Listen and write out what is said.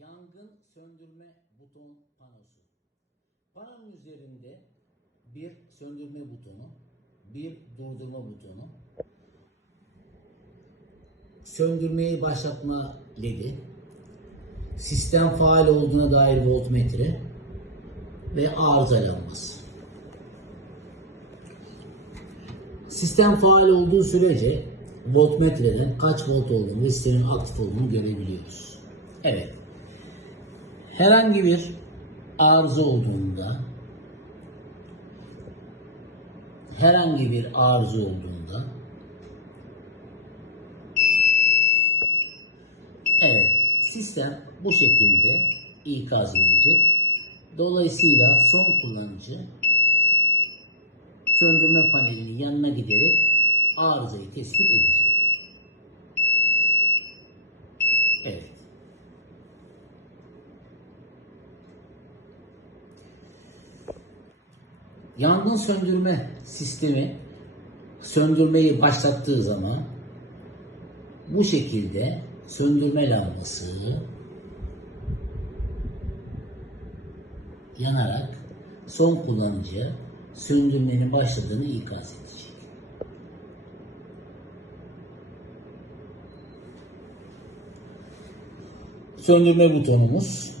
Yangın söndürme buton panosu. Panonun üzerinde bir söndürme butonu, bir durdurma butonu, söndürmeyi başlatma ledi, sistem faal olduğuna dair voltmetre ve arıza lambası. Sistem faal olduğu sürece voltmetreden kaç volt olduğunu ve sistemin aktif olduğunu görebiliyoruz. Evet. Herhangi bir arıza olduğunda herhangi bir arıza olduğunda evet sistem bu şekilde ikaz edilecek. Dolayısıyla son kullanıcı söndürme panelinin yanına giderek arızayı tespit edecek. Evet. Yangın söndürme sistemi söndürmeyi başlattığı zaman bu şekilde söndürme lambası yanarak son kullanıcı söndürmenin başladığını ikaz edecek. Söndürme butonumuz